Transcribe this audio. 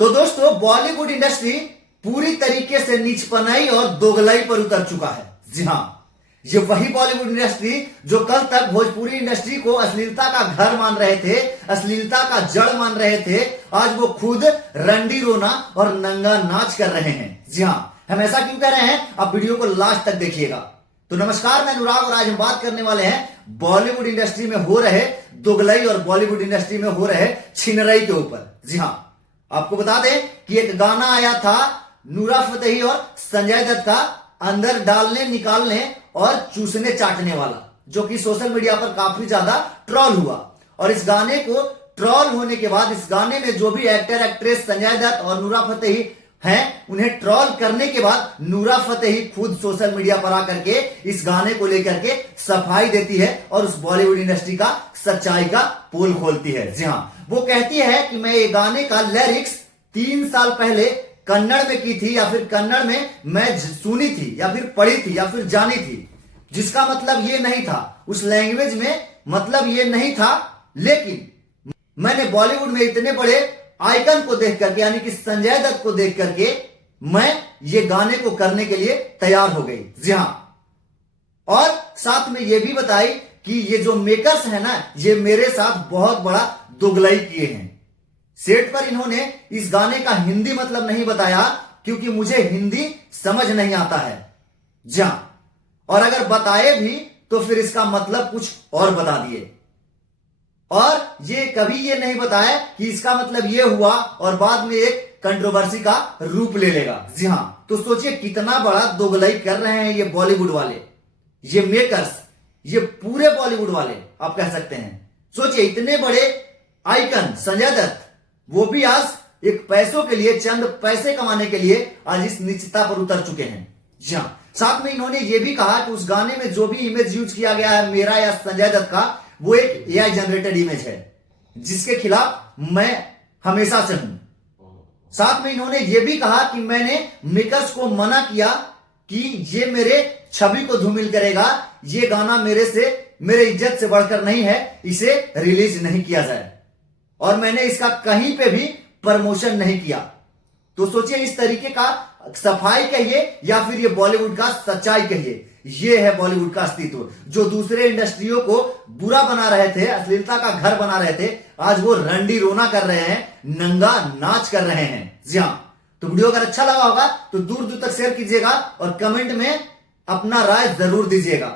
तो दोस्तों, बॉलीवुड इंडस्ट्री पूरी तरीके से नीचपनाई और दोगलाई पर उतर चुका है। जी हां, ये वही बॉलीवुड इंडस्ट्री जो कल तक भोजपुरी इंडस्ट्री को अश्लीलता का घर मान रहे थे, अश्लीलता का जड़ मान रहे थे, आज वो खुद रंडी रोना और नंगा नाच कर रहे हैं। जी हां, हम ऐसा क्यों कह रहे हैं, आप वीडियो को लास्ट तक देखिएगा। तो नमस्कार, मैं अनुराग और आज हम बात करने वाले हैं बॉलीवुड इंडस्ट्री में हो रहे दोगलाई और बॉलीवुड इंडस्ट्री में हो रहे छिनराई के ऊपर। जी हां, आपको बता दें कि एक गाना आया था नूरा फतेही और संजय दत्त का, अंदर डालने निकालने और चूसने चाटने वाला, जो कि सोशल मीडिया पर काफी ज्यादा ट्रोल हुआ। और इस गाने को ट्रोल होने के बाद इस गाने में जो भी एक्टर एक्ट्रेस संजय दत्त और नूरा फतेही हैं, उन्हें ट्रोल करने के बाद नूरा फतेही खुद सोशल मीडिया पर आकर के इस गाने को लेकर के सफाई देती है और उस बॉलीवुड इंडस्ट्री का सच्चाई का पोल खोलती है। जी हां, वो कहती है कि मैं ये गाने का लिरिक्स 3 साल पहले कन्नड़ में की थी, या फिर कन्नड़ में मैं सुनी थी, या फिर पढ़ी थी, या फिर जानी थी, जिसका मतलब ये नहीं था, उस लैंग्वेज में मतलब ये नहीं था। लेकिन मैंने बॉलीवुड में इतने बड़े आइकन को देख करके, यानी कि संजय दत्त को देख करके, मैं ये गाने को करने के लिए तैयार हो गई। जी हां, और साथ में ये भी बताई कि ये जो मेकर्स है ना, ये मेरे साथ बहुत बड़ा दोगलाई किए हैं। सेट पर इन्होंने इस गाने का हिंदी मतलब नहीं बताया, क्योंकि मुझे हिंदी समझ नहीं आता है। जी हां, और अगर बताए भी तो फिर इसका मतलब कुछ और बता दिए, और ये कभी ये नहीं बताया कि इसका मतलब ये हुआ और बाद में एक कंट्रोवर्सी का रूप ले लेगा। जी हां, तो सोचिए कितना बड़ा दोगलाई कर रहे हैं ये बॉलीवुड वाले, ये मेकर्स, ये पूरे बॉलीवुड वाले आप कह सकते हैं। सोचिए, इतने बड़े आइकन संजय दत्त, वो भी आज एक पैसों के लिए, चंद पैसे कमाने के लिए आज इस नीचता पर उतर चुके हैं। जी हां, साथ में इन्होंने ये भी कहा कि उस गाने में जो भी इमेज यूज किया गया है मेरा या संजय दत्त का, वो एक एआई जनरेटेड इमेज है, जिसके खिलाफ मैं हमेशा से हूं। साथ में इन्होंने ये भी कहा कि मैंने मेकर्स को मना किया कि ये मेरे छवि को धूमिल करेगा, ये गाना मेरे इज्जत से बढ़कर नहीं है, इसे रिलीज नहीं किया जाए, और मैंने इसका कहीं पे भी प्रमोशन नहीं किया। तो सोचिए, इस तरीके का सफाई कहिए या फिर ये बॉलीवुड का सच्चाई कहिए, ये है बॉलीवुड का अस्तित्व। जो दूसरे इंडस्ट्रियों को बुरा बना रहे थे, अश्लीलता का घर बना रहे थे, आज वो रंडी रोना कर रहे हैं, नंगा नाच कर रहे हैं। जी हां, तो वीडियो अगर अच्छा लगा होगा तो दूर दूर तक शेयर कीजिएगा और कमेंट में अपना राय जरूर दीजिएगा।